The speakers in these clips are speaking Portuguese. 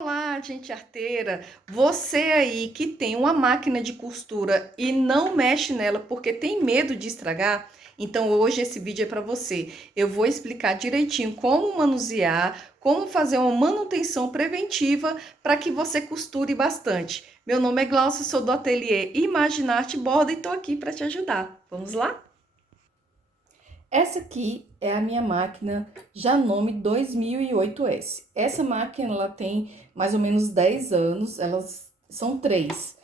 Olá, gente arteira! Você aí que tem uma máquina de costura e não mexe nela porque tem medo de estragar, então hoje esse vídeo é para você. Eu vou explicar direitinho como manusear, como fazer uma manutenção preventiva para que você costure bastante. Meu nome é Glaucia, sou do ateliê Imaginarte Borda e estou aqui para te ajudar. Vamos lá? Essa aqui é a minha máquina Janome 2008S. Essa máquina ela tem mais ou menos 10 anos, elas são três.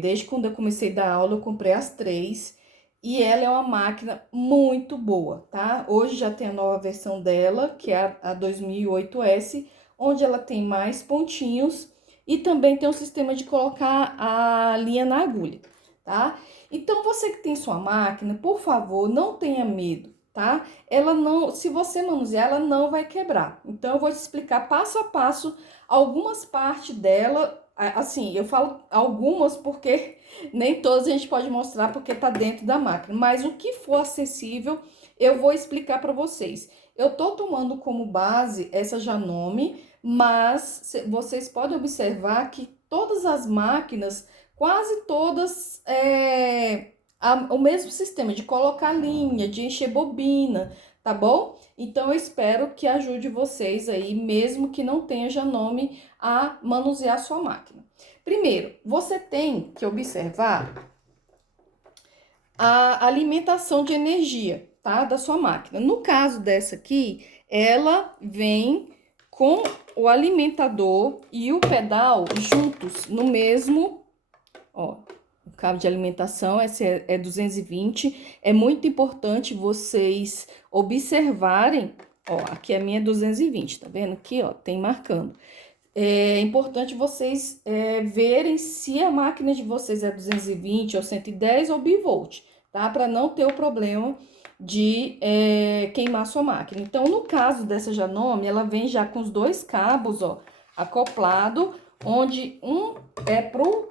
Desde quando eu comecei a dar aula, eu comprei as três e ela é uma máquina muito boa, tá? Hoje já tem a nova versão dela, que é a 2008S, onde ela tem mais pontinhos e também tem um sistema de colocar a linha na agulha, tá? Então, você que tem sua máquina, por favor, não tenha medo, tá? Ela não, se você manusear, ela não vai quebrar. Então, eu vou te explicar passo a passo algumas partes dela. Assim, eu falo algumas porque nem todas a gente pode mostrar porque tá dentro da máquina. Mas o que for acessível, eu vou explicar para vocês. Eu tô tomando como base essa Janome, mas vocês podem observar que todas as máquinas quase todas o mesmo sistema de colocar linha, de encher bobina, tá bom? Então, eu espero que ajude vocês aí, mesmo que não tenha Janome, a manusear sua máquina. Primeiro, você tem que observar a alimentação de energia, tá? Da sua máquina. No caso dessa aqui, ela vem com o alimentador e o pedal juntos no mesmo. Ó, o cabo de alimentação, esse é 220. É muito importante vocês observarem. Ó, aqui a minha é 220, tá vendo? Aqui, ó, tem marcando. É importante vocês verem se a máquina de vocês é 220 ou 110 ou bivolt, tá? Para não ter o problema de queimar sua máquina. Então, no caso dessa Janome, ela vem já com os dois cabos, ó, acoplado, onde um é pro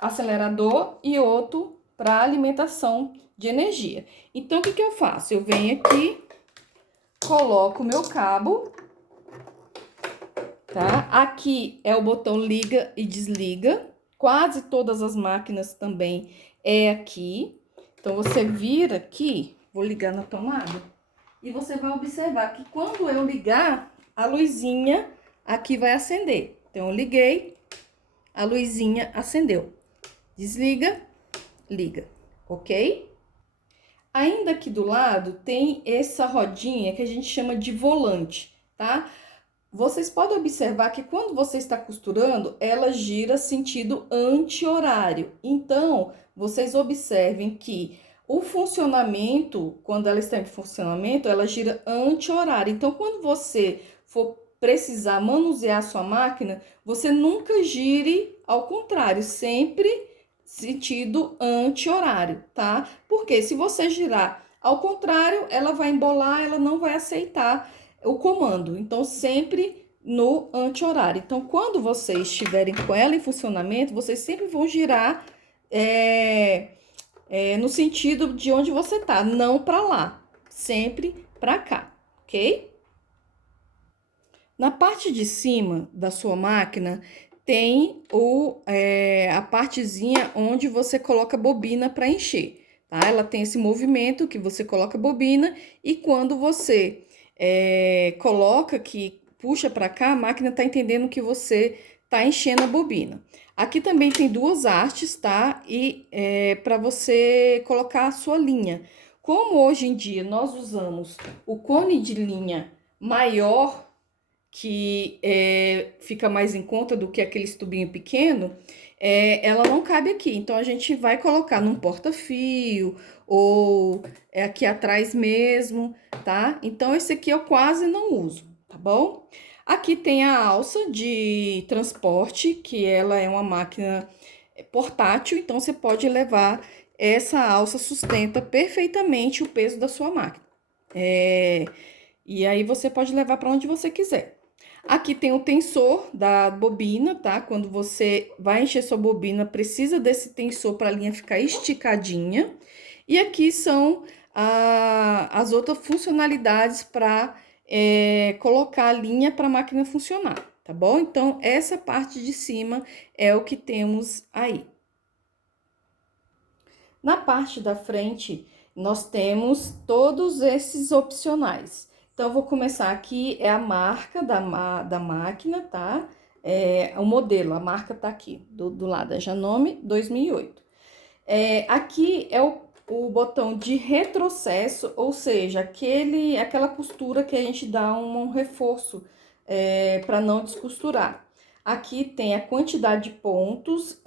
acelerador e outro para alimentação de energia. Então, o que eu faço? Eu venho aqui, coloco o meu cabo, tá? Aqui é o botão liga e desliga. Quase todas as máquinas também é aqui. Então, você vira aqui, vou ligar na tomada, e você vai observar que quando eu ligar, a luzinha aqui vai acender. Então, eu liguei, a luzinha acendeu. Desliga, liga, ok? Ainda aqui do lado tem essa rodinha que a gente chama de volante, tá? Vocês podem observar que quando você está costurando, ela gira sentido anti-horário. Então, vocês observem que o funcionamento, quando ela está em funcionamento, ela gira anti-horário. Então, quando você for precisar manusear a sua máquina, você nunca gire ao contrário, sempre sentido anti-horário, tá? Porque se você girar ao contrário, ela vai embolar, ela não vai aceitar o comando. Então, sempre no anti-horário. Então, quando vocês estiverem com ela em funcionamento, vocês sempre vão girar no sentido de onde você tá, não para lá, sempre para cá, ok? Na parte de cima da sua máquina tem a partezinha onde você coloca a bobina para encher, tá? Ela tem esse movimento que você coloca a bobina e quando você coloca que puxa para cá, a máquina tá entendendo que você tá enchendo a bobina. Aqui também tem duas hastes, tá? E para você colocar a sua linha. Como hoje em dia nós usamos o cone de linha maior, que fica mais em conta do que aquele tubinho pequeno, ela não cabe aqui. Então, a gente vai colocar num porta-fio ou aqui atrás mesmo, tá? Então, esse aqui eu quase não uso, tá bom? Aqui tem a alça de transporte, que ela é uma máquina portátil, então você pode levar essa alça, sustenta perfeitamente o peso da sua máquina. E aí você pode levar para onde você quiser. Aqui tem o tensor da bobina, tá? Quando você vai encher sua bobina, precisa desse tensor para a linha ficar esticadinha. E aqui são as outras funcionalidades para colocar a linha para a máquina funcionar, tá bom? Então, essa parte de cima é o que temos aí. Na parte da frente, nós temos todos esses opcionais. Então, eu vou começar aqui, é a marca da máquina, tá? É o modelo, a marca tá aqui, do lado, é Janome 2008. Aqui é o botão de retrocesso, ou seja, aquela costura que a gente dá um reforço para não descosturar. Aqui tem a quantidade de pontos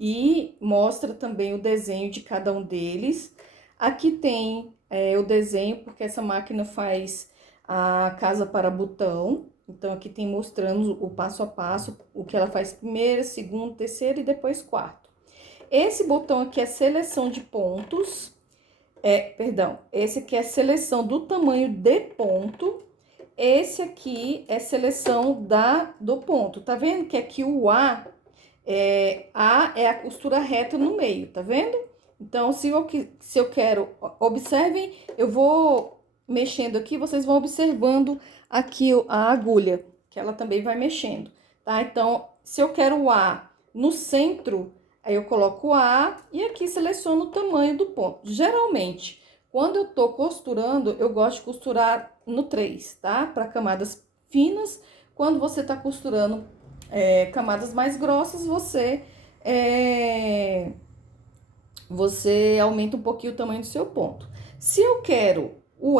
e mostra também o desenho de cada um deles. Aqui tem o desenho, porque essa máquina faz a casa para botão. Então, aqui tem mostrando o passo a passo, o que ela faz primeiro, segundo, terceiro e depois quarto. Esse botão aqui é seleção de pontos. Esse aqui é seleção do tamanho de ponto. Esse aqui é seleção do ponto. Tá vendo que aqui o A é a costura reta no meio, tá vendo? Então, se eu quero, observem, eu vou mexendo aqui, vocês vão observando aqui a agulha, que ela também vai mexendo, tá? Então, se eu quero o A no centro, aí eu coloco o A e aqui seleciono o tamanho do ponto. Geralmente, quando eu tô costurando, eu gosto de costurar no 3, tá? Para camadas finas. Quando você tá costurando camadas mais grossas, você aumenta um pouquinho o tamanho do seu ponto. Se eu quero o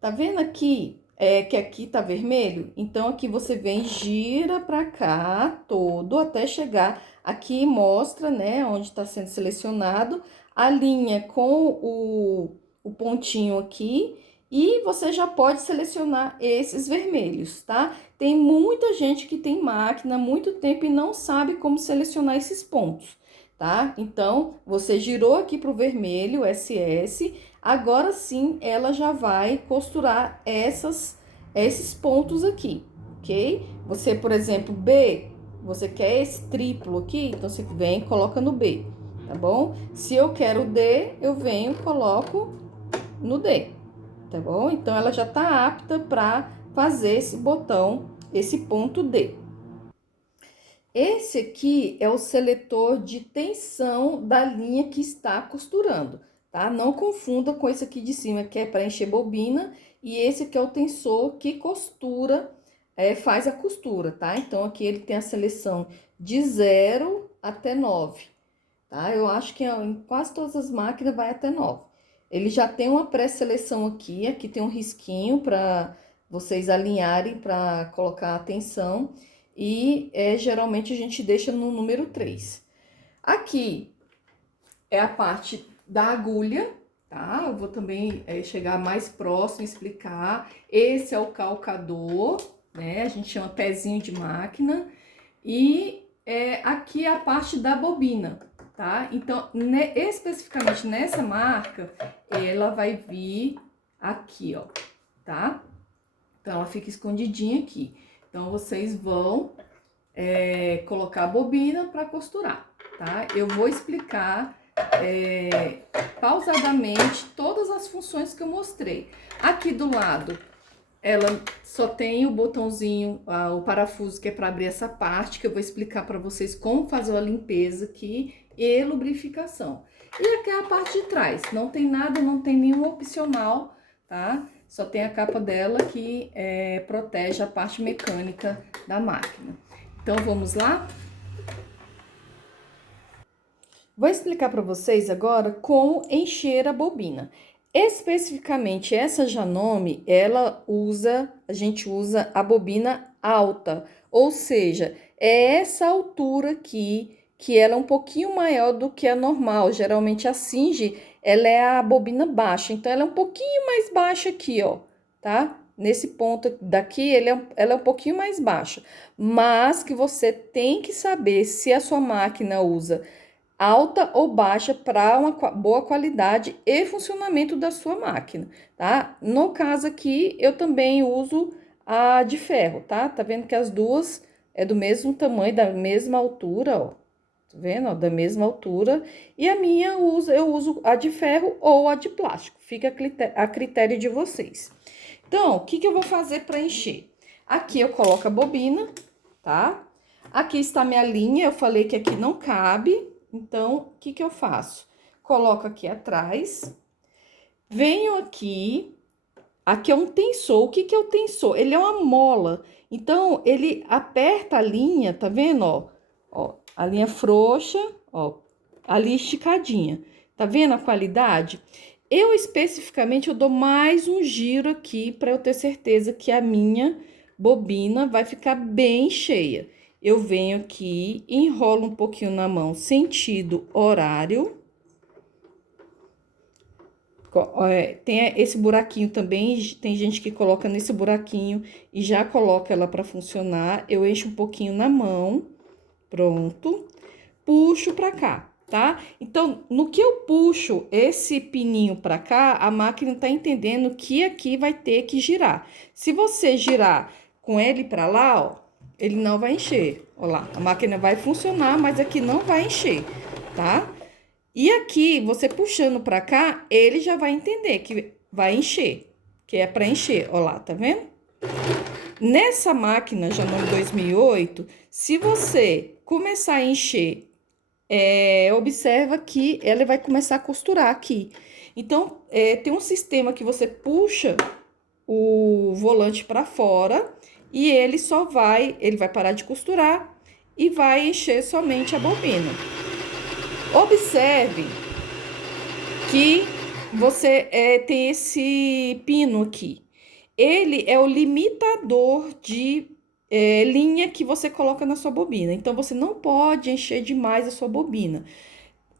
tá vendo aqui que aqui tá vermelho? Então, aqui você vem, gira pra cá todo até chegar aqui, mostra, né, onde tá sendo selecionado a linha com o pontinho aqui. E você já pode selecionar esses vermelhos, tá? Tem muita gente que tem máquina há muito tempo e não sabe como selecionar esses pontos, tá? Então, você girou aqui pro vermelho, SS, agora sim ela já vai costurar esses pontos aqui, ok? Você, por exemplo, B, você quer esse triplo aqui, então você vem e coloca no B, tá bom? Se eu quero D, eu venho e coloco no D, tá bom? Então, ela já tá apta para fazer esse botão, esse ponto D. Esse aqui é o seletor de tensão da linha que está costurando, tá? Não confunda com esse aqui de cima, que é para encher bobina, e esse aqui é o tensor que costura, faz a costura, tá? Então, aqui ele tem a seleção de 0 até 9, tá? Eu acho que em quase todas as máquinas vai até 9. Ele já tem uma pré-seleção aqui tem um risquinho para vocês alinharem para colocar a tensão. E geralmente a gente deixa no número 3. Aqui é a parte da agulha, tá? Eu vou também chegar mais próximo e explicar. Esse é o calcador, né? A gente chama pezinho de máquina. E aqui é a parte da bobina, tá? Então, especificamente nessa marca, ela vai vir aqui, ó, tá? Então, ela fica escondidinha aqui. Então, vocês vão colocar a bobina para costurar, tá? Eu vou explicar pausadamente todas as funções que eu mostrei. Aqui do lado, ela só tem o botãozinho, o parafuso que é para abrir essa parte, que eu vou explicar para vocês como fazer a limpeza aqui e lubrificação. E aqui é a parte de trás, não tem nada, não tem nenhum opcional, tá? Só tem a capa dela que protege a parte mecânica da máquina. Então, vamos lá? Vou explicar para vocês agora como encher a bobina. Especificamente, essa Janome, a gente usa a bobina alta, ou seja, é essa altura aqui, que ela é um pouquinho maior do que a normal. Geralmente, a Singe, ela é a bobina baixa, então ela é um pouquinho mais baixa aqui, ó, tá? Nesse ponto daqui, ela é um pouquinho mais baixa, mas que você tem que saber se a sua máquina usa alta ou baixa para uma boa qualidade e funcionamento da sua máquina, tá? No caso aqui, eu também uso a de ferro, tá? Tá vendo que as duas é do mesmo tamanho, da mesma altura, ó. Tá vendo? Ó, da mesma altura. E a minha eu uso a de ferro ou a de plástico. Fica a critério de vocês. Então, o que eu vou fazer para encher? Aqui eu coloco a bobina, tá? Aqui está minha linha, eu falei que aqui não cabe, então, o que que eu faço? Coloco aqui atrás, venho aqui é um tensor. O que que é o tensor? Ele é uma mola, então, ele aperta a linha, tá vendo, ó? Ó, a linha frouxa, ó, ali esticadinha. Tá vendo a qualidade? Eu, especificamente, eu dou mais um giro aqui, para eu ter certeza que a minha bobina vai ficar bem cheia. Eu venho aqui, enrolo um pouquinho na mão, sentido horário. Tem esse buraquinho também, tem gente que coloca nesse buraquinho e já coloca ela para funcionar. Eu encho um pouquinho na mão, pronto. Puxo pra cá, tá? Então, no que eu puxo esse pininho pra cá, a máquina tá entendendo que aqui vai ter que girar. Se você girar com ele pra lá, ó, ele não vai encher. Ó lá, a máquina vai funcionar, mas aqui não vai encher, tá? E aqui, você puxando pra cá, ele já vai entender que vai encher, que é pra encher. Ó lá, tá vendo? Nessa máquina, já no 2008, se você começar a encher, observa que ela vai começar a costurar aqui. Então, tem um sistema que você puxa o volante para fora e ele vai parar de costurar e vai encher somente a bobina. Observe que você tem esse pino aqui. Ele é o limitador de linha que você coloca na sua bobina. Então, você não pode encher demais a sua bobina.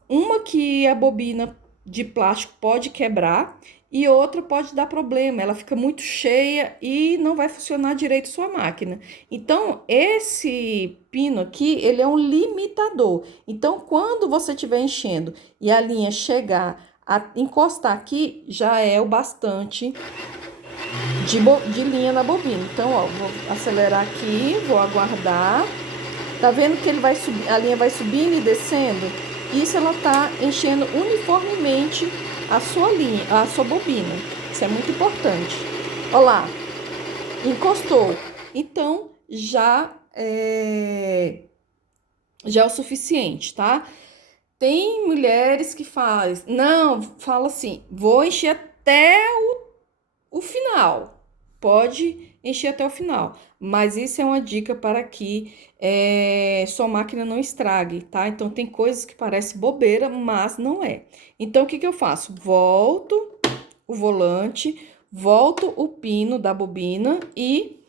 Uma que a bobina de plástico pode quebrar e outra pode dar problema. Ela fica muito cheia e não vai funcionar direito sua máquina. Então, esse pino aqui, ele é um limitador. Então, quando você estiver enchendo e a linha chegar a encostar aqui, já é o bastante de linha na bobina. Então, ó, vou acelerar aqui, vou aguardar. Tá vendo que ele vai subir, a linha vai subindo e descendo? Isso ela tá enchendo uniformemente a sua linha, a sua bobina. Isso é muito importante. Ó lá, encostou. Então, já é o suficiente, tá? Tem mulheres que fala assim, vou encher até o final. Pode encher até o final, mas isso é uma dica para que sua máquina não estrague, tá? Então, tem coisas que parecem bobeira, mas não é. Então, o que que eu faço? Volto o volante, volto o pino da bobina e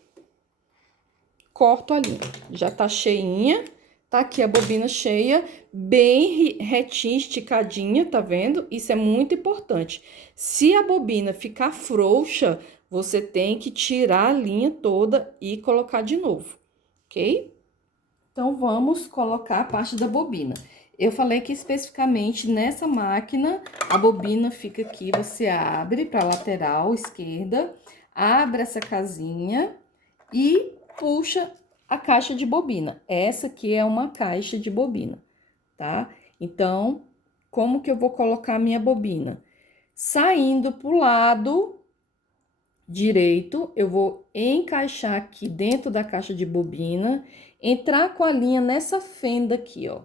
corto a linha. Já tá cheinha, tá aqui a bobina cheia, bem retinha, esticadinha, tá vendo? Isso é muito importante. Se a bobina ficar frouxa, você tem que tirar a linha toda e colocar de novo, ok? Então, vamos colocar a parte da bobina. Eu falei que especificamente nessa máquina, a bobina fica aqui, você abre para a lateral esquerda, abre essa casinha e puxa a caixa de bobina. Essa aqui é uma caixa de bobina, tá? Então, como que eu vou colocar a minha bobina? Saindo pro lado direito, eu vou encaixar aqui dentro da caixa de bobina, entrar com a linha nessa fenda aqui, ó.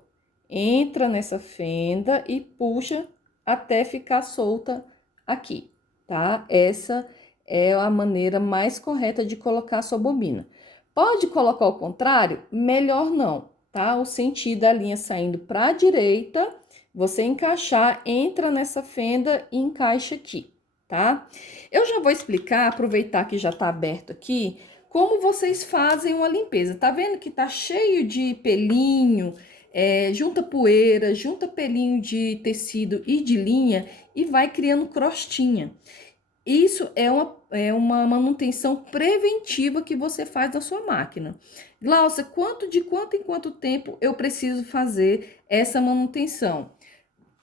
Entra nessa fenda e puxa até ficar solta aqui, tá? Essa é a maneira mais correta de colocar a sua bobina. Pode colocar ao contrário? Melhor não, tá? O sentido da linha saindo para a direita, você encaixar, entra nessa fenda e encaixa aqui, tá? Eu já vou explicar, aproveitar que já tá aberto aqui, como vocês fazem uma limpeza. Tá vendo que tá cheio de pelinho, junta poeira, junta pelinho de tecido e de linha e vai criando crostinha. Isso é uma manutenção preventiva que você faz na sua máquina. Glaucia, de quanto em quanto tempo eu preciso fazer essa manutenção?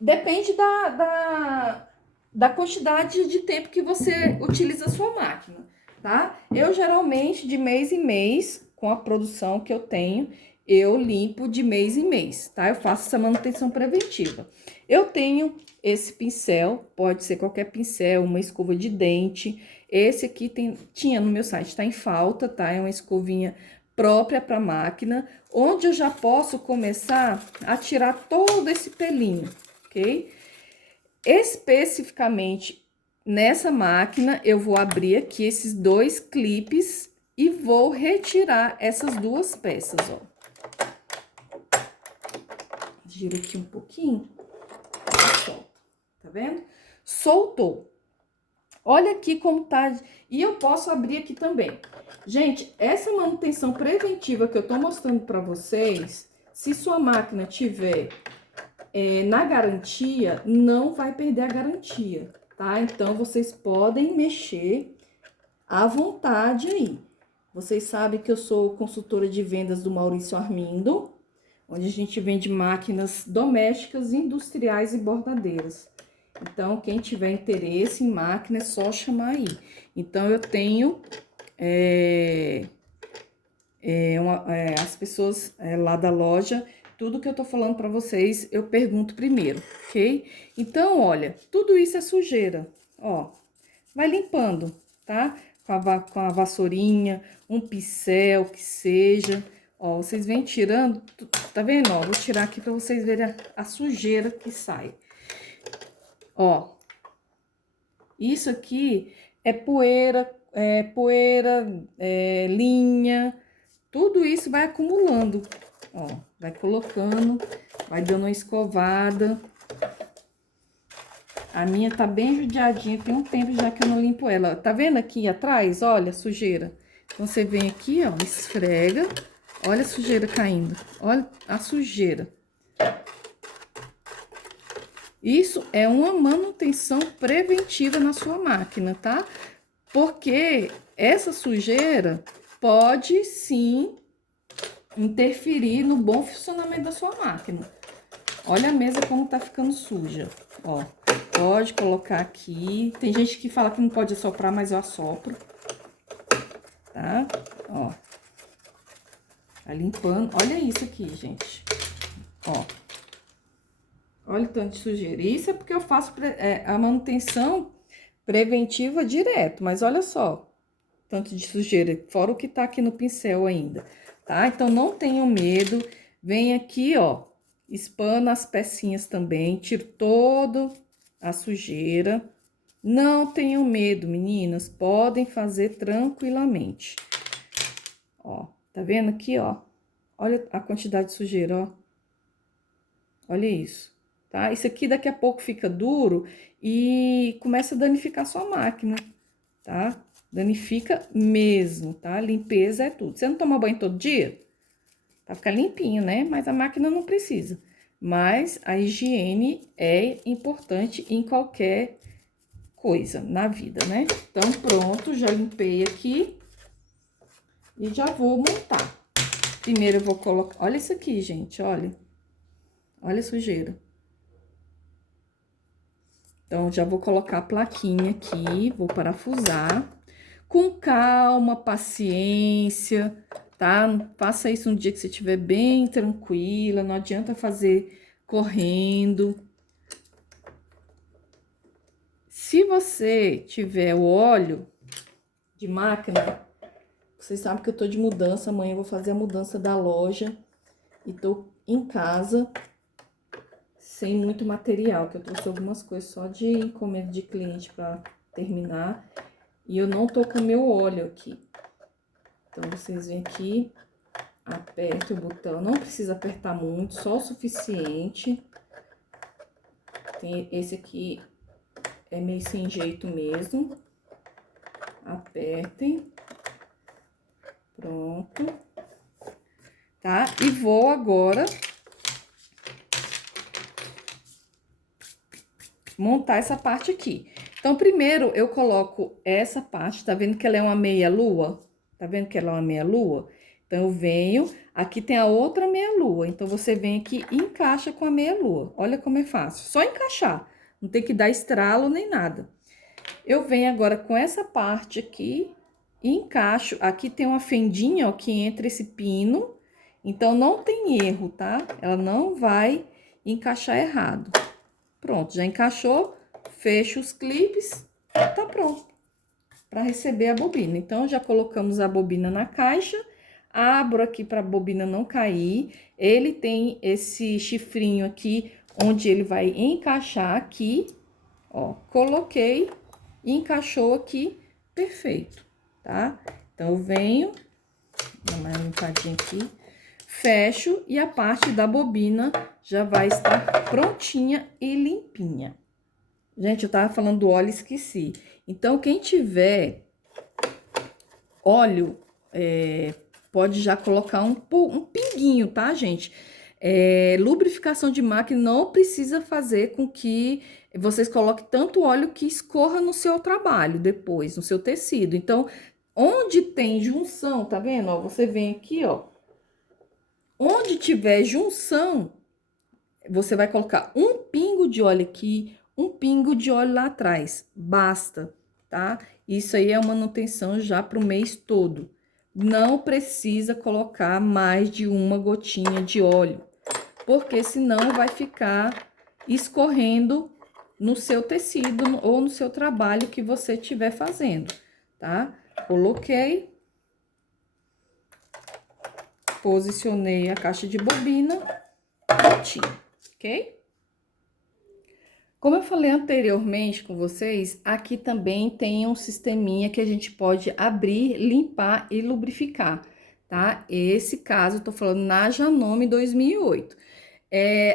Depende da quantidade de tempo que você utiliza a sua máquina, tá? Eu geralmente, de mês em mês, com a produção que eu tenho, eu limpo de mês em mês, tá? Eu faço essa manutenção preventiva. Eu tenho esse pincel, pode ser qualquer pincel, uma escova de dente. Esse aqui tinha no meu site, tá em falta, tá? É uma escovinha própria para máquina, onde eu já posso começar a tirar todo esse pelinho, ok? Especificamente nessa máquina, eu vou abrir aqui esses 2 clipes e vou retirar essas 2 peças, ó. Giro aqui um pouquinho, solta, tá vendo? Soltou. Olha aqui como tá, e eu posso abrir aqui também. Gente, essa manutenção preventiva que eu tô mostrando pra vocês, se sua máquina tiver na garantia, não vai perder a garantia, tá? Então, vocês podem mexer à vontade aí. Vocês sabem que eu sou consultora de vendas do Maurício Armindo, onde a gente vende máquinas domésticas, industriais e bordadeiras. Então, quem tiver interesse em máquina, é só chamar aí. Então, eu tenho as pessoas lá da loja, tudo que eu tô falando pra vocês, eu pergunto primeiro, ok? Então, olha, tudo isso é sujeira, ó. Vai limpando, tá? Com a vassourinha, um pincel, que seja. Ó, vocês vêm tirando, tá vendo? Ó, vou tirar aqui pra vocês verem a sujeira que sai. Ó, isso aqui é poeira, linha, tudo isso vai acumulando, ó, vai colocando, vai dando uma escovada. A minha tá bem judiadinha, tem um tempo já que eu não limpo ela. Tá vendo aqui atrás? Olha a sujeira. Então, você vem aqui, ó, esfrega, olha a sujeira caindo, olha a sujeira. Isso é uma manutenção preventiva na sua máquina, tá? Porque essa sujeira pode sim interferir no bom funcionamento da sua máquina. Olha a mesa como tá ficando suja, ó. Pode colocar aqui. Tem gente que fala que não pode assoprar, mas eu assopro, tá? Ó. Tá limpando. Olha isso aqui, gente. Ó. Olha o tanto de sujeira. Isso é porque eu faço a manutenção preventiva direto, mas olha só, tanto de sujeira, fora o que tá aqui no pincel ainda, tá? Então, não tenham medo, vem aqui, ó, espana as pecinhas também, tira toda a sujeira. Não tenham medo, meninas, podem fazer tranquilamente. Ó, tá vendo aqui, ó? Olha a quantidade de sujeira, ó. Olha isso. Tá? Isso aqui daqui a pouco fica duro e começa a danificar sua máquina, tá? Danifica mesmo, tá? Limpeza é tudo. Você não toma banho todo dia? Pra ficar limpinho, né? Mas a máquina não precisa. Mas a higiene é importante em qualquer coisa na vida, né? Então, pronto, já limpei aqui e já vou montar. Primeiro eu vou colocar... Olha isso aqui, gente, olha. Olha a sujeira. Então, já vou colocar a plaquinha aqui, vou parafusar. Com calma, paciência, tá? Faça isso um dia que você estiver bem tranquila, não adianta fazer correndo. Se você tiver o óleo de máquina, vocês sabem que eu tô de mudança, amanhã eu vou fazer a mudança da loja e tô em casa sem muito material, que eu trouxe algumas coisas só de encomenda de cliente para terminar. E eu não tô com o meu óleo aqui. Então, vocês vêm aqui, aperta o botão. Não precisa apertar muito, só o suficiente. Tem esse aqui, é meio sem jeito mesmo. Apertem. Pronto. Tá? E vou agora montar essa parte aqui. Então, primeiro eu coloco essa parte, tá vendo que ela é uma meia-lua? Tá vendo que ela é uma meia-lua? Então, eu venho, aqui tem a outra meia-lua, então, você vem aqui e encaixa com a meia-lua. Olha como é fácil, só encaixar, não tem que dar estralo nem nada. Eu venho agora com essa parte aqui e encaixo, aqui tem uma fendinha, ó, que entra esse pino, então, não tem erro, tá? Ela não vai encaixar errado. Pronto, já encaixou, fecha os clipes, tá pronto. para receber a bobina. Então, já colocamos a bobina na caixa, abro aqui para a bobina não cair. Ele tem esse chifrinho aqui, onde ele vai encaixar aqui, ó. Coloquei, encaixou aqui, perfeito, tá? Então, eu venho, dá uma limpadinha aqui, fecho e a parte da bobina já vai estar prontinha e limpinha. Gente, eu tava falando do óleo e esqueci. Então, quem tiver óleo, pode já colocar um pinguinho, tá, gente? Lubrificação de máquina não precisa fazer com que vocês coloquem tanto óleo que escorra no seu trabalho depois, no seu tecido. Então, onde tem junção, tá vendo? Ó, você vem aqui, ó. Onde tiver junção, você vai colocar um pingo de óleo aqui, um pingo de óleo lá atrás. Basta, tá? Isso aí é uma manutenção já para o mês todo. Não precisa colocar mais de uma gotinha de óleo, porque senão vai ficar escorrendo no seu tecido ou no seu trabalho que você estiver fazendo, tá? Coloquei. Posicionei a caixa de bobina, prontinho, ok? Como eu falei anteriormente com vocês, aqui também tem um sisteminha que a gente pode abrir, limpar e lubrificar, tá? Esse caso, eu tô falando na Janome 2008.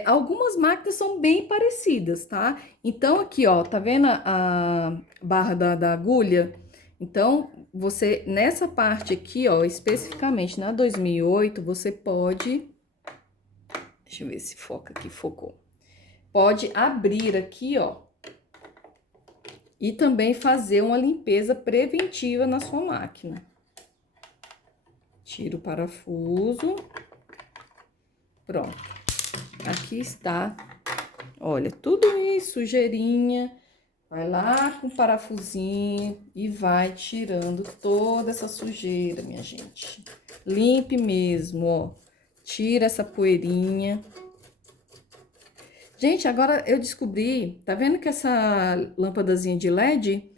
Algumas máquinas são bem parecidas, tá? Então, aqui, ó, tá vendo a barra da agulha? Então, você, nessa parte aqui, ó, especificamente na 2008, você pode... Deixa eu ver se foca aqui, focou. Pode abrir aqui, ó, e também fazer uma limpeza preventiva na sua máquina. Tira o parafuso. Pronto. Aqui está. Olha, tudo isso, sujeirinha. Vai lá com o parafusinho e vai tirando toda essa sujeira, minha gente. Limpe mesmo, ó. Tira essa poeirinha. Gente, agora eu descobri, tá vendo que essa lâmpadazinha de LED,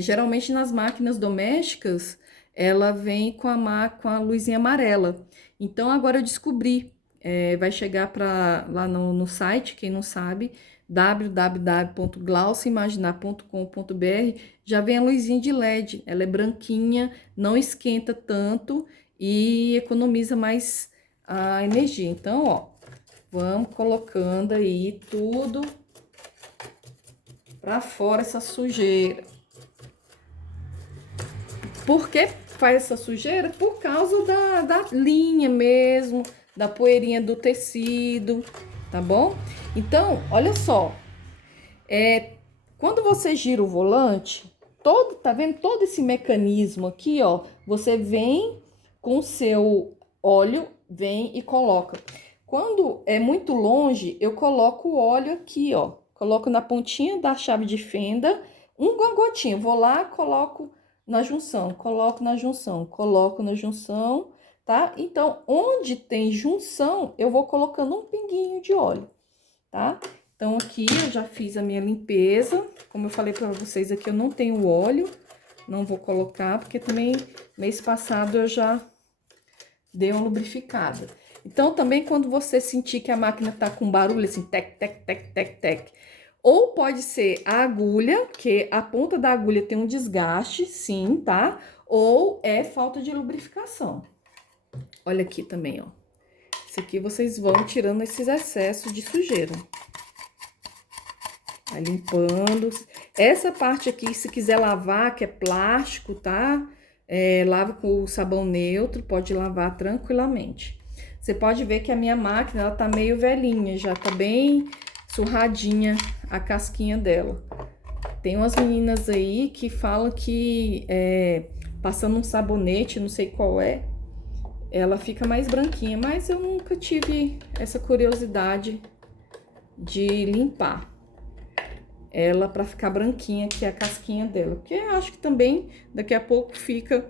geralmente nas máquinas domésticas, ela vem com a luzinha amarela. Então, agora eu descobri, vai chegar lá no site, quem não sabe, www.glauciimaginar.com.br, já vem a luzinha de LED, ela é branquinha, não esquenta tanto e economiza mais a energia. Então, ó, vamos colocando aí tudo pra fora essa sujeira. Por que faz essa sujeira? Por causa da linha mesmo, da poeirinha do tecido, tá bom? Então, olha só, quando você gira o volante, tá vendo todo esse mecanismo aqui, ó, você vem com o seu óleo, vem e coloca. Quando é muito longe, eu coloco o óleo aqui, ó, coloco na pontinha da chave de fenda, uma gotinha, vou lá, coloco na junção, coloco na junção, coloco na junção, tá? Então, onde tem junção, eu vou colocando um pinguinho de óleo, tá? Então, aqui eu já fiz a minha limpeza. Como eu falei pra vocês aqui, eu não tenho óleo. Não vou colocar, porque também mês passado eu já dei uma lubrificada. Então, também quando você sentir que a máquina tá com barulho assim, tec, tec, tec, tec, tec. Ou pode ser a agulha, que a ponta da agulha tem um desgaste, sim, tá? Ou é falta de lubrificação. Olha aqui também, ó. Isso aqui vocês vão tirando esses excessos de sujeira. Vai limpando. Essa parte aqui, se quiser lavar, que é plástico, tá? Lava com o sabão neutro, pode lavar tranquilamente. Você pode ver que a minha máquina, ela tá meio velhinha, já tá bem surradinha a casquinha dela. Tem umas meninas aí que falam que passando um sabonete, não sei qual ela fica mais branquinha, mas eu nunca tive essa curiosidade de limpar ela para ficar branquinha, que é a casquinha dela. Porque eu acho que também daqui a pouco fica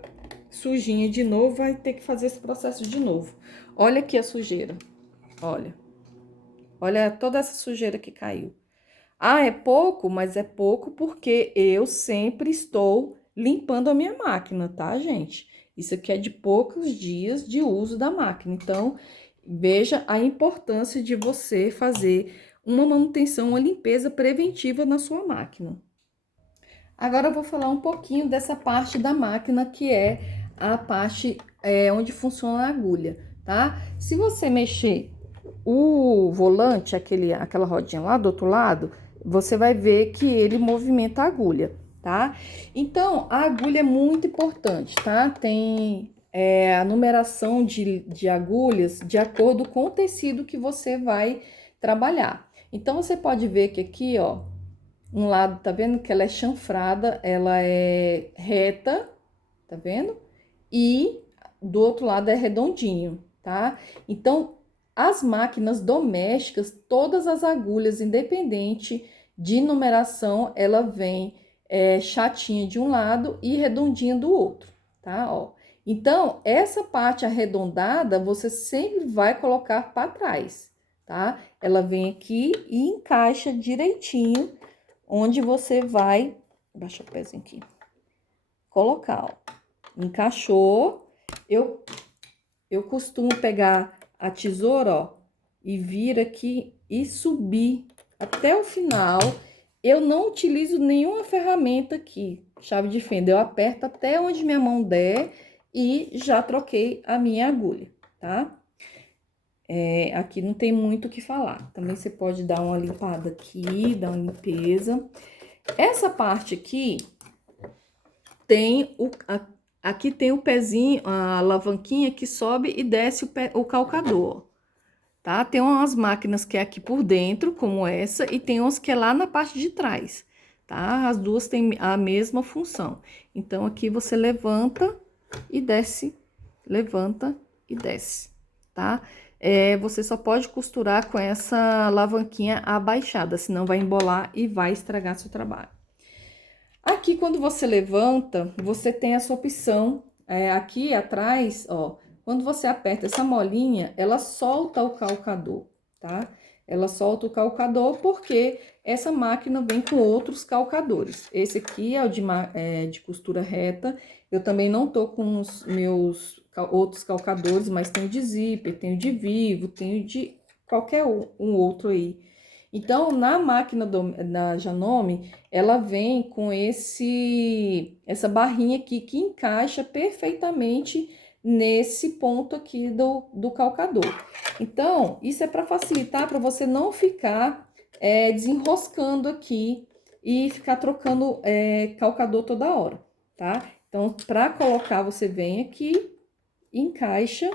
sujinha de novo, vai ter que fazer esse processo de novo. Olha aqui a sujeira, olha. Olha toda essa sujeira que caiu. Ah, é pouco, mas é pouco porque eu sempre estou limpando a minha máquina, tá, gente? Isso aqui é de poucos dias de uso da máquina. Então, veja a importância de você fazer uma manutenção, uma limpeza preventiva na sua máquina. Agora eu vou falar um pouquinho dessa parte da máquina, que é a parte onde funciona a agulha, tá? Se você mexer o volante, aquela rodinha lá do outro lado, você vai ver que ele movimenta a agulha, tá? Então, a agulha é muito importante, tá? Tem a numeração de agulhas de acordo com o tecido que você vai trabalhar. Então, você pode ver que aqui, ó, um lado, tá vendo que ela é chanfrada, ela é reta, tá vendo? E do outro lado é redondinho, tá? Então, as máquinas domésticas, todas as agulhas, independente de numeração, ela vem chatinha de um lado e redondinha do outro, tá? Ó. Então, essa parte arredondada, você sempre vai colocar para trás, tá? Ela vem aqui e encaixa direitinho onde você vai... Baixa o pezinho aqui. Colocar, ó. Encaixou. Eu costumo pegar a tesoura, ó, e vir aqui e subir até o final. Eu não utilizo nenhuma ferramenta aqui, chave de fenda. Eu aperto até onde minha mão der e já troquei a minha agulha, tá? Aqui não tem muito o que falar. Também você pode dar uma limpada aqui, dar uma limpeza. Essa parte aqui tem aqui tem o pezinho, a alavanquinha que sobe e desce o calcador, tá? Tem umas máquinas que é aqui por dentro, como essa, e tem umas que é lá na parte de trás, tá? As duas têm a mesma função. Então, aqui você levanta e desce, levanta e desce, tá? Você só pode costurar com essa alavanquinha abaixada, senão vai embolar e vai estragar seu trabalho. Aqui, quando você levanta, você tem essa opção, aqui atrás, ó, quando você aperta essa molinha, ela solta o calcador, tá? Ela solta o calcador porque essa máquina vem com outros calcadores. Esse aqui é o de costura reta. Eu também não tô com os meus outros calcadores, mas tenho de zíper, tenho de vivo, tenho de qualquer um outro aí. Então, na máquina da Janome, ela vem com essa barrinha aqui que encaixa perfeitamente nesse ponto aqui do calcador. Então, isso é para facilitar, para você não ficar desenroscando aqui e ficar trocando calcador toda hora, tá? Então, para colocar, você vem aqui, encaixa,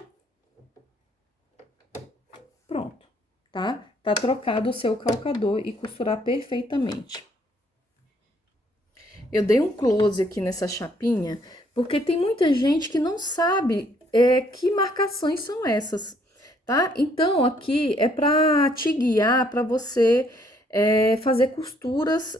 pronto, tá? Tá trocado o seu calcador e costurar perfeitamente. Eu dei um close aqui nessa chapinha, porque tem muita gente que não sabe que marcações são essas, tá? Então, aqui é para te guiar, para você fazer costuras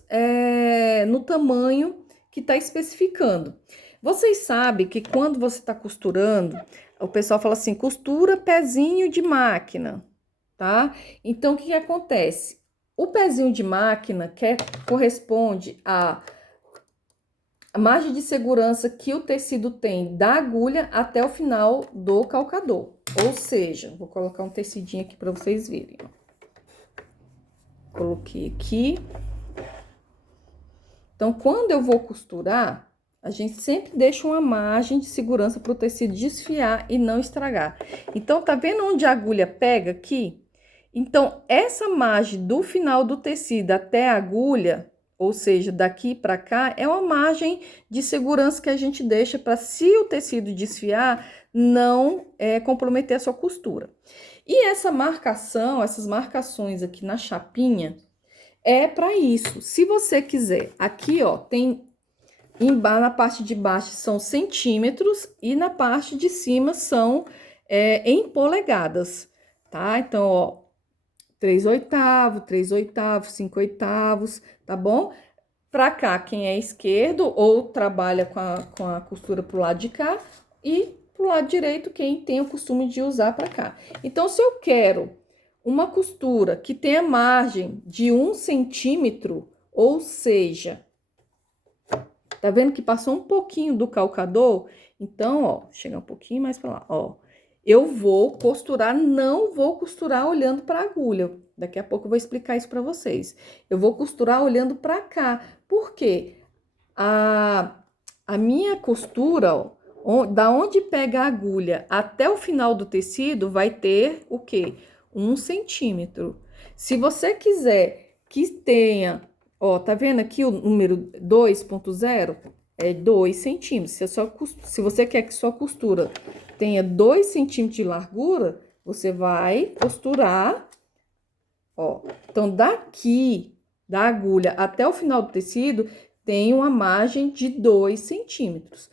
no tamanho que tá especificando. Vocês sabem que quando você tá costurando, o pessoal fala assim, costura pezinho de máquina, tá? Então, o que acontece? O pezinho de máquina corresponde à margem de segurança que o tecido tem da agulha até o final do calcador. Ou seja, vou colocar um tecidinho aqui para vocês verem, ó. Coloquei aqui. Então, quando eu vou costurar, a gente sempre deixa uma margem de segurança para o tecido desfiar e não estragar. Então, tá vendo onde a agulha pega aqui? Então, essa margem do final do tecido até a agulha, ou seja, daqui para cá, é uma margem de segurança que a gente deixa para, se o tecido desfiar, não comprometer a sua costura. E essa marcação, essas marcações aqui na chapinha, é para isso. Se você quiser, aqui, ó, tem na parte de baixo são centímetros e na parte de cima são em polegadas, tá? Então, ó, 3/8, 3/8, 5/8, tá bom? Pra cá, quem é esquerdo ou trabalha com a costura pro lado de cá e pro lado direito, quem tem o costume de usar pra cá. Então, se eu quero uma costura que tenha margem de 1 centímetro, ou seja, Tá vendo que passou um pouquinho do calcador? Então, ó, chegar um pouquinho mais pra lá, ó. Eu vou costurar, não vou costurar olhando pra agulha. Daqui a pouco eu vou explicar isso pra vocês. Eu vou costurar olhando pra cá. Por quê? A minha costura, ó, da onde pega a agulha até o final do tecido, vai ter o quê? 1 centímetro. Se você quiser que tenha, ó, tá vendo aqui o número 2.0? É 2 centímetros. Se você quer que sua costura tenha 2 centímetros de largura, você vai costurar, ó. Então, daqui da agulha até o final do tecido, tem uma margem de 2 centímetros.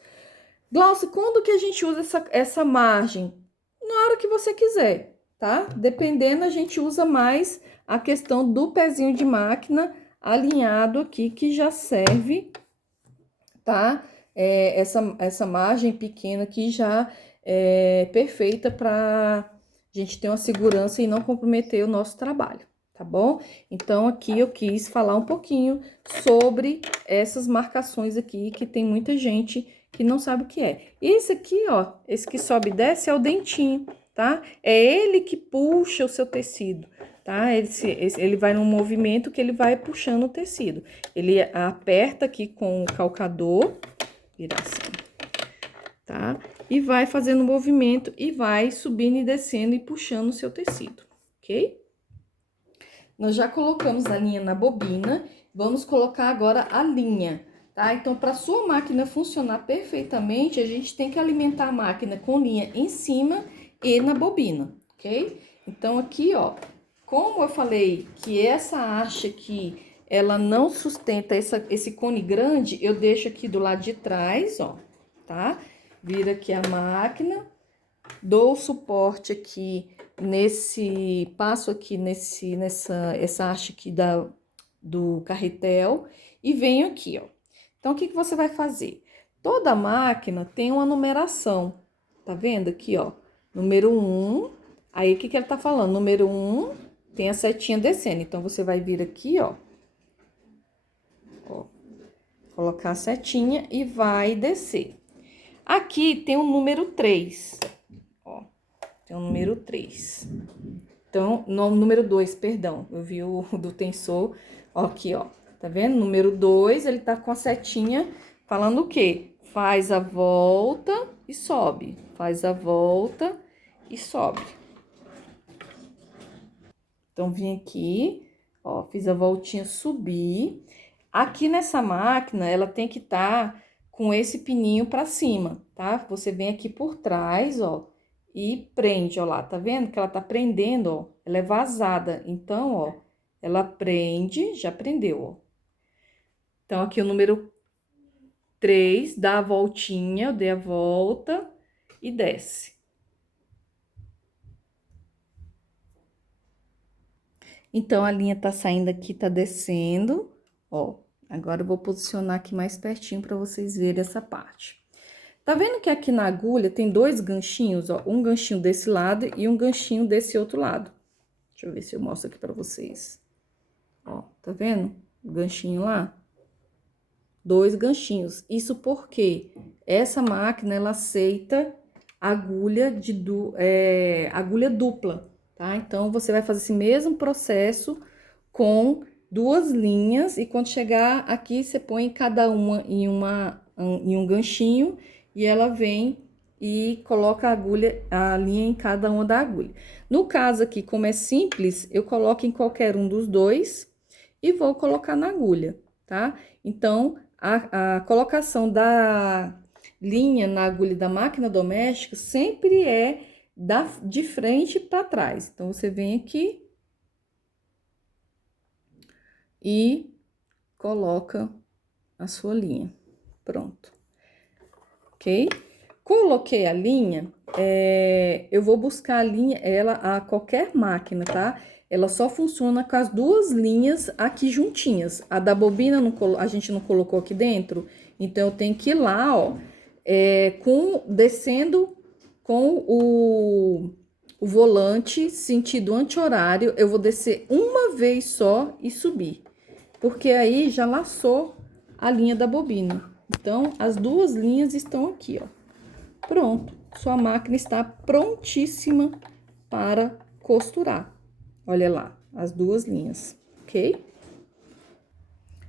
Glaucia, quando que a gente usa essa margem? Na hora que você quiser, tá? Dependendo, a gente usa mais a questão do pezinho de máquina alinhado aqui, que já serve, tá? Essa margem pequena aqui já é perfeita para a gente ter uma segurança e não comprometer o nosso trabalho, tá bom? Então, aqui eu quis falar um pouquinho sobre essas marcações aqui, que tem muita gente que não sabe o que é. Esse aqui, ó, esse que sobe e desce é o dentinho, tá? É ele que puxa o seu tecido, tá? Ele vai num movimento que ele vai puxando o tecido. Ele aperta aqui com o calcador, vira assim, tá? E vai fazendo o movimento e vai subindo e descendo e puxando o seu tecido, ok? Nós já colocamos a linha na bobina, vamos colocar agora a linha, tá? Então, para sua máquina funcionar perfeitamente, a gente tem que alimentar a máquina com linha em cima e na bobina, ok? Então, aqui, ó, como eu falei que essa haste aqui, ela não sustenta esse cone grande, eu deixo aqui do lado de trás, ó, tá? Vira aqui a máquina, dou o suporte aqui passo aqui essa haste aqui do carretel e venho aqui, ó. Então, o que você vai fazer? Toda máquina tem uma numeração, tá vendo aqui, ó? Número 1, aí o que ela tá falando? Número 1 tem a setinha descendo, então você vai vir aqui, ó, colocar a setinha e vai descer. Aqui tem o número 3, ó, tem o número 3. Então, no número 2, perdão, eu vi o do tensor, ó, aqui, ó, tá vendo? Número 2, ele tá com a setinha falando o quê? Faz a volta e sobe, faz a volta e sobe. Então, vim aqui, ó, fiz a voltinha, subi. Aqui nessa máquina, ela tem que estar com esse pininho pra cima, tá? Você vem aqui por trás, ó, e prende, ó lá, tá vendo que ela tá prendendo, ó? Ela é vazada, então, ó, ela prende, já prendeu, ó. Então, aqui o número 3, dá a voltinha, eu dei a volta e desce. Então, a linha tá saindo aqui, tá descendo, ó. Agora, eu vou posicionar aqui mais pertinho pra vocês verem essa parte. Tá vendo que aqui na agulha tem 2 ganchinhos, ó? Um ganchinho desse lado e um ganchinho desse outro lado. Deixa eu ver se eu mostro aqui pra vocês. Ó, tá vendo? O ganchinho lá. 2 ganchinhos. Isso porque essa máquina, ela aceita agulha agulha dupla, tá? Então, você vai fazer esse mesmo processo com 2 linhas e quando chegar aqui, você põe cada uma em um ganchinho e ela vem e coloca a linha em cada uma da agulha. No caso aqui, como é simples, eu coloco em qualquer um dos dois e vou colocar na agulha, tá? Então, a colocação da linha na agulha da máquina doméstica sempre é de frente para trás. Então, você vem aqui e coloca a sua linha. Pronto. Ok? Coloquei a linha, eu vou buscar a linha, a qualquer máquina, tá? Ela só funciona com as 2 linhas aqui juntinhas. A da bobina a gente não colocou aqui dentro, então eu tenho que ir lá, ó, descendo com o volante sentido anti-horário, eu vou descer uma vez só e subir, porque aí já laçou a linha da bobina, Então, as duas linhas estão aqui, ó. Pronto, sua máquina está prontíssima para costurar. Olha lá, as duas linhas, ok?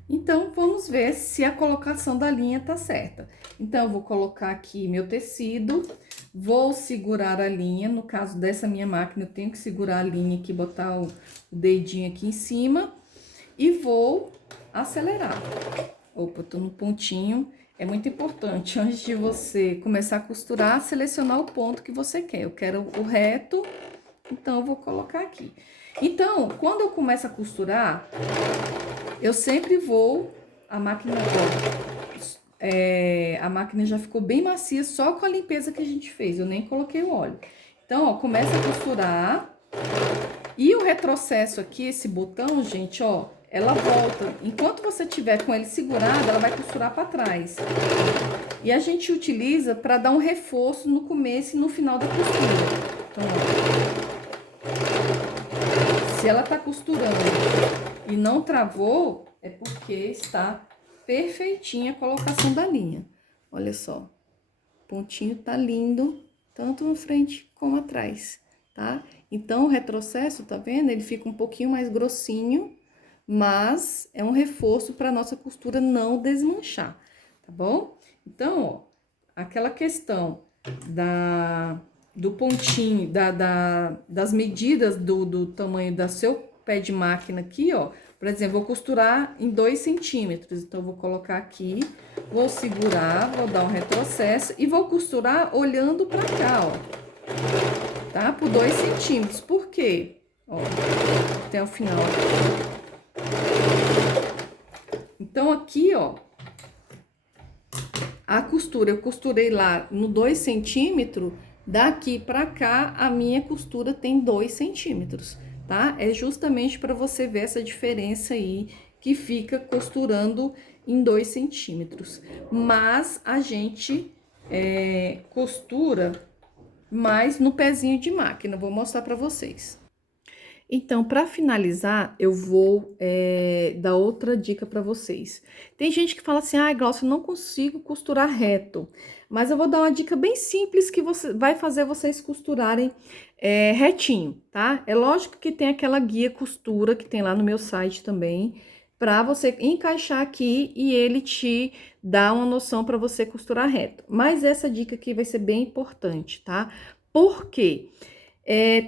Então, vamos ver se a colocação da linha tá certa. Então, eu vou colocar aqui meu tecido, vou segurar a linha. No caso dessa minha máquina, eu tenho que segurar a linha aqui, botar o dedinho aqui em cima e vou acelerar. Opa, tô no pontinho. É muito importante, antes de você começar a costurar, selecionar o ponto que você quer. Eu quero o reto, então eu vou colocar aqui. Então, quando eu começo a costurar, eu sempre vou... A máquina, ó, a máquina já ficou bem macia só com a limpeza que a gente fez. Eu nem coloquei o óleo. Então, ó, começa a costurar. E o retrocesso aqui, esse botão, gente, ó, ela volta. Enquanto você tiver com ele segurado, ela vai costurar para trás. E a gente utiliza para dar um reforço no começo e no final da costura. Então, ó, se ela tá costurando e não travou, é porque está perfeitinha a colocação da linha. Olha só, o pontinho tá lindo, tanto na frente como atrás, tá? Então, o retrocesso, tá vendo? Ele fica um pouquinho mais grossinho, mas é um reforço para nossa costura não desmanchar, tá bom? Então, ó, aquela questão do pontinho, das medidas do tamanho do seu pé de máquina aqui, ó. Por exemplo, vou costurar em 2 centímetros. Então, eu vou colocar aqui, vou segurar, vou dar um retrocesso e vou costurar olhando pra cá, ó. Tá? Por 2 centímetros. Por quê? Ó, até o final. Então, aqui, ó, a costura, eu costurei lá no 2 centímetros, daqui pra cá, a minha costura tem 2 centímetros, tá? É justamente para você ver essa diferença aí, que fica costurando em 2 centímetros. Mas a gente costura mais no pezinho de máquina, vou mostrar para vocês. Então, para finalizar, eu vou dar outra dica para vocês. Tem gente que fala assim, ah, Glaucia, eu não consigo costurar reto. Mas eu vou dar uma dica bem simples que vai fazer vocês costurarem retinho, tá? É lógico que tem aquela guia costura que tem lá no meu site também, para você encaixar aqui e ele te dá uma noção para você costurar reto. Mas essa dica aqui vai ser bem importante, tá? Por quê?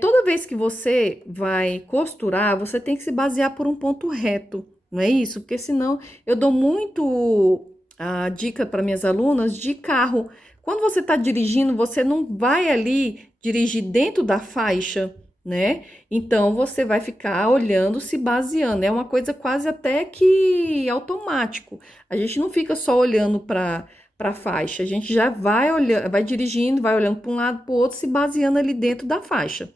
Toda vez que você vai costurar, você tem que se basear por um ponto reto, não é isso? Porque senão eu dou muito a dica para minhas alunas de carro. Quando você está dirigindo, você não vai ali dirigir dentro da faixa, né? Então você vai ficar olhando, se baseando. É uma coisa quase até que automático. A gente não fica só olhando para faixa, a gente já vai olhando, vai dirigindo, vai olhando para um lado, para o outro, se baseando ali dentro da faixa.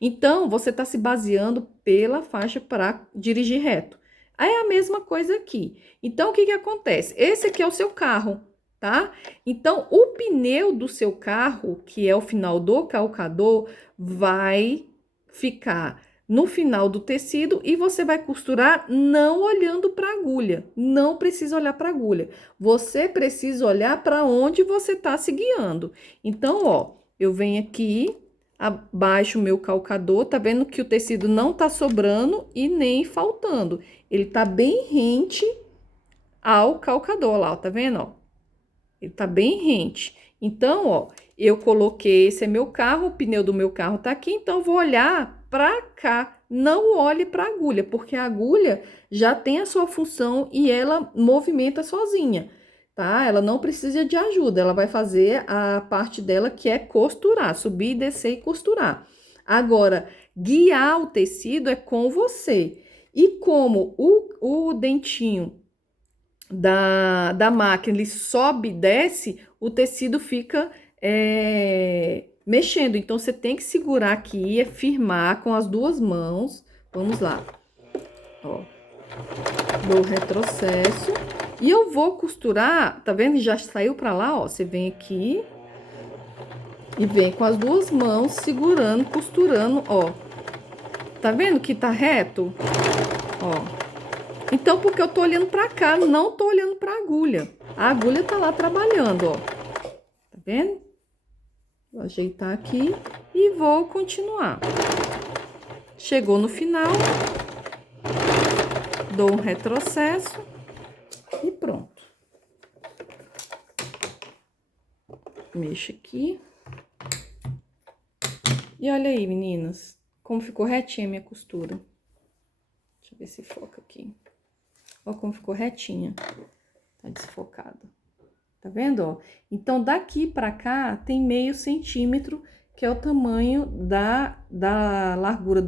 Então, você está se baseando pela faixa para dirigir reto. Aí é a mesma coisa aqui. Então, o que que acontece? Esse aqui é o seu carro, tá? Então, o pneu do seu carro, que é o final do calcador, vai ficar no final do tecido e você vai costurar não olhando para a agulha. Não precisa olhar para a agulha. Você precisa olhar para onde você está se guiando. Então, ó, eu venho aqui, abaixo o meu calcador, tá vendo que o tecido não tá sobrando e nem faltando. Ele tá bem rente ao calcador lá, ó, tá vendo, ó? Ele tá bem rente. Então, ó, eu coloquei, esse é meu carro, o pneu do meu carro tá aqui, então eu vou olhar pra cá. Não olhe pra agulha, porque a agulha já tem a sua função e ela movimenta sozinha, tá? Ela não precisa de ajuda, ela vai fazer a parte dela que é costurar, subir, descer e costurar. Agora, guiar o tecido é com você. E como o dentinho da máquina, ele sobe e desce, o tecido fica mexendo. Então, você tem que segurar aqui, firmar com as duas mãos. Vamos lá. Ó, dou retrocesso. E eu vou costurar, tá vendo? Já saiu pra lá, ó. Você vem aqui e vem com as duas mãos segurando, costurando, ó. Tá vendo que tá reto? Ó. Então, porque eu tô olhando pra cá, não tô olhando pra agulha. A a agulha tá lá trabalhando, ó. Tá vendo? Vou ajeitar aqui e vou continuar. Chegou no final, dou um retrocesso e pronto. Mexo aqui. E olha aí, meninas, como ficou retinha a minha costura. Deixa eu ver se foca aqui. Olha como ficou retinha. Tá desfocada. Tá vendo, ó? Então, daqui pra cá tem meio centímetro, que é o tamanho da largura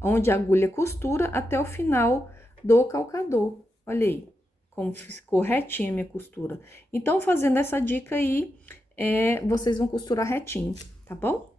onde a agulha costura até o final do calcador. Olha aí, como ficou retinha a minha costura. Então, fazendo essa dica aí, vocês vão costurar retinho, tá bom?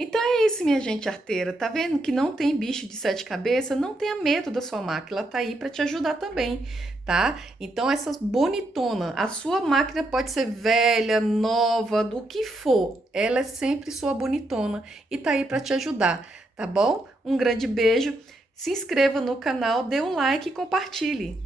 Então é isso, minha gente arteira. Tá vendo que não tem bicho de sete cabeças? Não tenha medo da sua máquina, ela tá aí para te ajudar também, tá? Então essas bonitona, a sua máquina pode ser velha, nova, do que for, ela é sempre sua bonitona e tá aí para te ajudar, tá bom? Um grande beijo. Se inscreva no canal, dê um like e compartilhe.